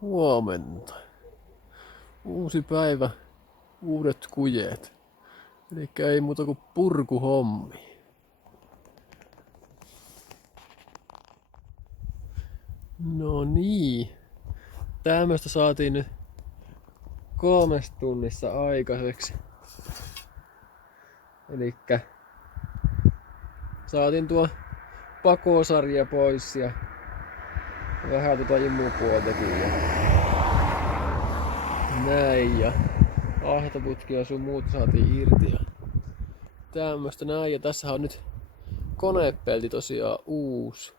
Huomenta. Uusi päivä, uudet kujeet. Elikkä ei muuta kuin purkuhommi. No niin. Tämmöstä saatiin nyt 3 tunnissa aikaiseksi. Elikkä saatiin tuo pakosarja pois ja vähän imupuoltakin ja näin ja ahtaputki ja sun muut saatiin irti ja tämmöstä näin. Ja tässä on nyt konepelti tosiaan uusi.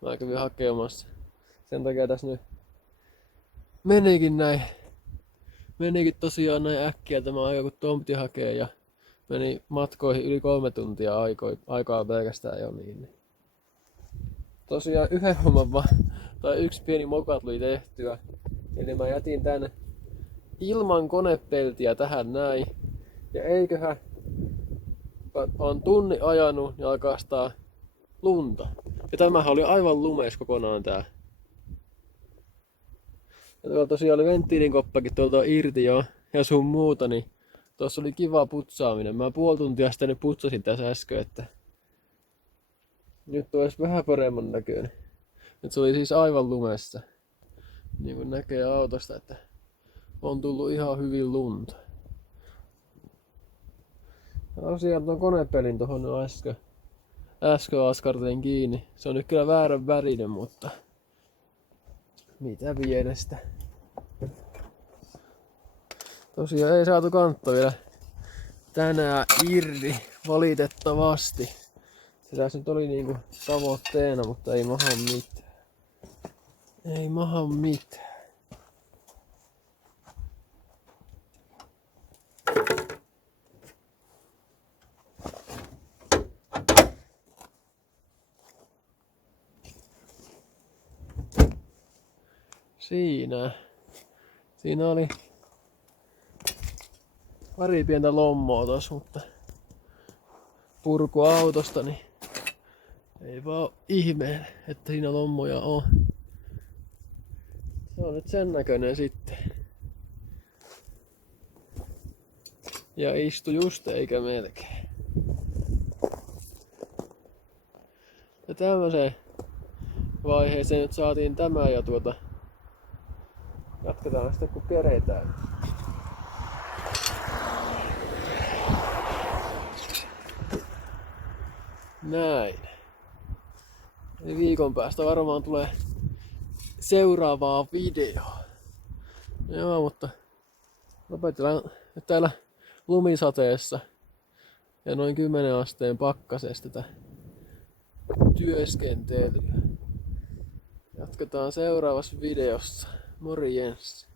Mä kävin hakemassa. Sen takia tässä nyt menikin tosiaan näin äkkiä tämä aika kun Tomti hakee ja meni matkoihin yli 3 tuntia aikaa pelkästään jo niin. Tosiaan yhden homman tai yksi pieni moka tuli tehtyä. Eli mä jätin tänne ilman konepeltiä tähän näin. Ja eiköhän on tunni ajanut ja alkaa staa lunta. Ja tämähän oli aivan lumeis kokonaan tää. Ja tuolla tosiaan oli venttiilinkoppakin tuolta irti jo ja sun muuta, niin tuossa oli kiva putsaaminen. Mä puoli tuntia sitten putsasin tässä äsken, että nyt olisi vähän paremman näköinen. Nyt se oli siis aivan lumessa. Niin kuin näkee autosta, että on tullut ihan hyvin lunta. Ja tosiaan tuon konepelin tuohon äsken askartelin kiinni. Se on nyt kyllä väärän värinen, mutta mitä pienestä. Tosiaan ei saatu kantta vielä tänään irti valitettavasti. Se tässä nyt oli niinku tavoitteena, mutta ei maha mitään. Ei maha mitään. Siinä oli pari pientä lommoa tossa, mutta purku autosta, niin ei vaan ihmeen, että siinä lommoja on. Se on nyt sen näköinen sitten. Ja istu just eikä melkein. Ja tämmöiseen vaiheeseen nyt saatiin tämä ja jatketaan sitten kun keretään. Näin. Eli viikon päästä varmaan tulee seuraavaa videoa. Joo, mutta lopetellaan nyt täällä lumisateessa ja noin 10 asteen pakkasesta tätä työskentelyä. Jatketaan seuraavassa videossa. Morjens!